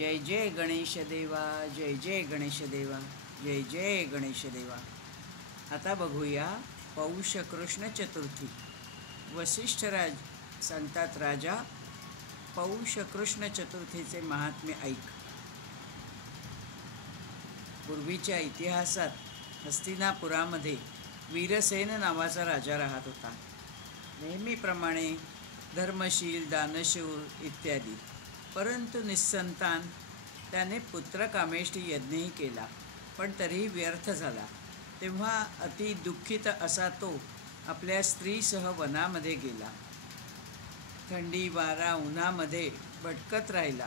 जय जय गणेश देवा, जय जय गणेश देवा, जय जय गणेश देवा. आता बघूया पौष कृष्ण चतुर्थी. वसिष्ठराज सांगतात, राजा पौष कृष्ण चतुर्थीचे महात्म्य ऐक. पूर्वीच्या इतिहासात हस्तिनापुरामध्ये वीरसेन नावाचा राजा राहत होता. नेहमीप्रमाणे धर्मशील, दानशूर इत्यादी. परंतु निस्संतान. त्याने पुत्रकामेष्टी यज्ञही केला, पण तरीही व्यर्थ झाला. तेव्हा अति दुःखित असा तो आपल्या स्त्रीसह वनामध्ये गेला. थंडी, वारा, उन्हामध्ये भटकत राहिला.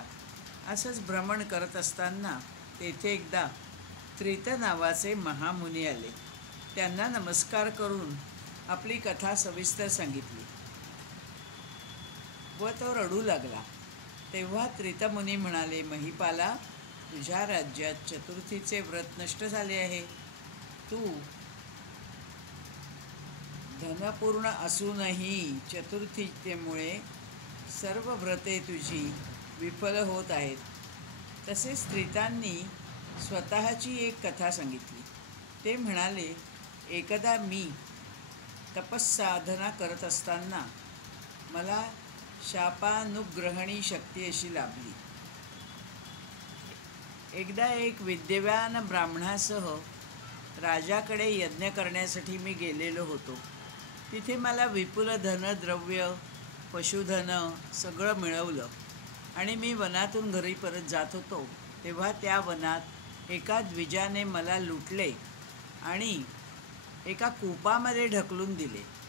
असंच भ्रमण करत असताना तेथे एकदा त्रित नावाचे महामुनी आले. त्यांना नमस्कार करून आपली कथा सविस्तर सांगितली व तो रडू लागला. तेव्हा त्रितमुनी म्हणाले, महिपाला, तुझ्या राज्यात चतुर्थीचे व्रत नष्ट झाले आहे. तू धनपूर्ण असूनही चतुर्थीमुळे सर्व व्रते तुझी विफल होत आहेत. तसेच त्रितांनी स्वतःची एक कथा सांगितली. ते म्हणाले, एकदा मी तपस्साधना करत असताना मला शापानुग्रहणी शक्ती अशी लाभली. एकदा एक विद्यवान ब्राह्मणासह राजाकडे यज्ञ करण्यासाठी मी गेलेलो होतो. तिथे मला विपुल धनद्रव्य, पशुधन सगळं मिळवलं आणि मी वनातून घरी परत जात होतो. तेव्हा त्या वनात एका द्विजाने मला लुटले आणि एका कूपामध्ये ढकलून दिले.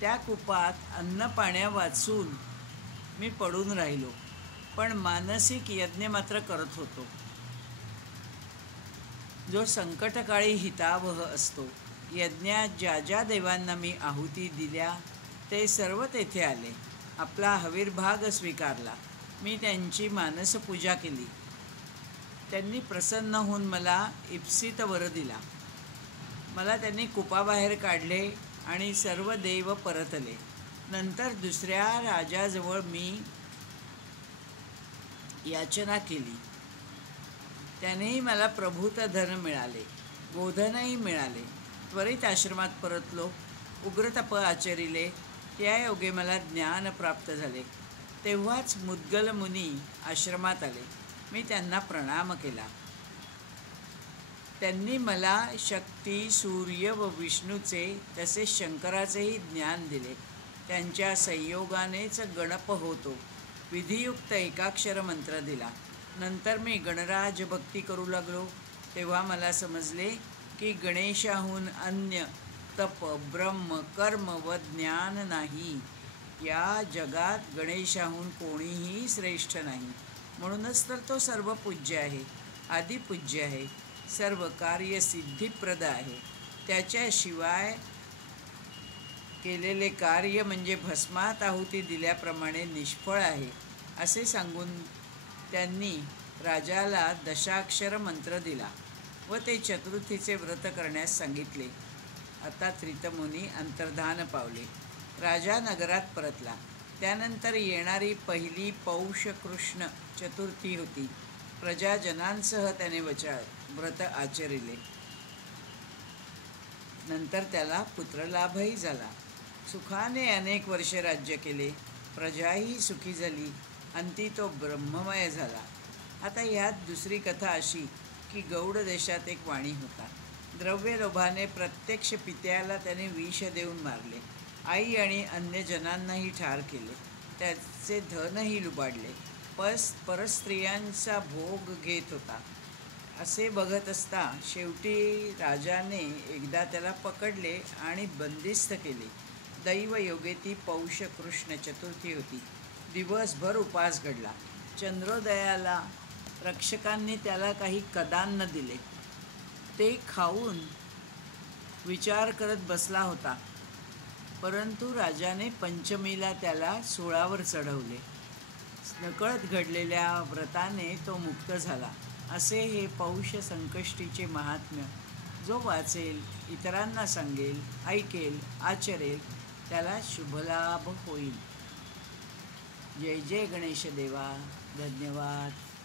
त्या कूपात अन्न पाण्या वाचून मी पडून राहिलो, पण मानसिक यज्ञ मात्र करत होतो, जो संकटकाळी हितावह असतो. यज्ञात ज्या ज्या देवांना मी आहुती दिल्या ते सर्व तेथे आले. आपला हविर्भाग स्वीकारला. मी त्यांची मानसपूजा केली. त्यांनी प्रसन्न होऊन मला इप्सित वर दिला. मला त्यांनी कूपाबाहेर काढले आणि सर्व देव परतले. नंतर दुसऱ्या राजाजवळ मी याचना केली. त्यानेही मला प्रभूत धन मिळाले, गोधनही मिळाले. त्वरित आश्रमात परतलो, उग्रतप आचरिले. त्या योगे मला ज्ञान प्राप्त झाले. तेव्हाच मुद्गल मुनी आश्रमात आले. मी त्यांना प्रणाम केला. त्यांनी मला शक्ती, सूर्य व विष्णूचे तसेच शंकराचेही ज्ञान दिले. त्यांच्या संयोगानेच गणप होतो. विधियुक्त एकाक्षर मंत्र दिला. नंतर मी गणराज भक्ती करू लागलो. तेव्हा मला समजले की गणेशाहून अन्य तप, ब्रह्म, कर्म व ज्ञान नाही. या जगात गणेशाहून कोणीही श्रेष्ठ नाही. म्हणूनच तर तो सर्वपूज्य आहे, आदिपूज्य आहे, सर्व कार्य सिद्धिप्रद आहे. त्याच्याशिवाय केलेले कार्य म्हणजे भस्मात आहुती दिल्याप्रमाणे निष्फळ आहे, असे सांगून त्यांनी राजाला दशाक्षर मंत्र दिला व ते चतुर्थीचे व्रत करण्यास सांगितले. आता त्रितमुनी अंतर्धान पावले. राजा नगरात परतला. त्यानंतर येणारी पहिली पौष कृष्ण चतुर्थी होती. प्रजाजनांसह त्याने व्रत आचरिले. नंतर त्याला पुत्रलाभही झाला. सुखाने अनेक वर्षे राज्य केले. प्रजाही सुखी झाली. अंती तो ब्रह्ममय झाला. आता ह्यात दुसरी कथा अशी की गौड देशात एक वाणी होता. द्रव्य लोभाने प्रत्यक्ष पित्याला त्याने विष देऊन मारले. आई आणि अन्य जनांनाही ठार केले. त्याचे धनही लुबाडले. परस्त्रियांचा भोग घेत होता. असे बघत असता शेवटी राजाने एकदा त्याला पकडले आणि बंदिस्त केले. दैवयोगे ती पौष कृष्ण चतुर्थी होती. दिवसभर उपास घडला. चंद्रोदयाला रक्षकांनी त्याला काही कदान्न दिले. ते खाऊन विचार करत बसला होता. परंतु राजाने पंचमीला त्याला सुळावर चढवले. नकळत घडलेल्या व्रताने तो मुक्त झाला. असे हे पौष संकष्टीचे महात्म्य. जो वाचेल, इतरांना सांगेल, ऐकेल, आचरेल, त्याला शुभलाभ होईल. जय जय गणेश देवा. धन्यवाद.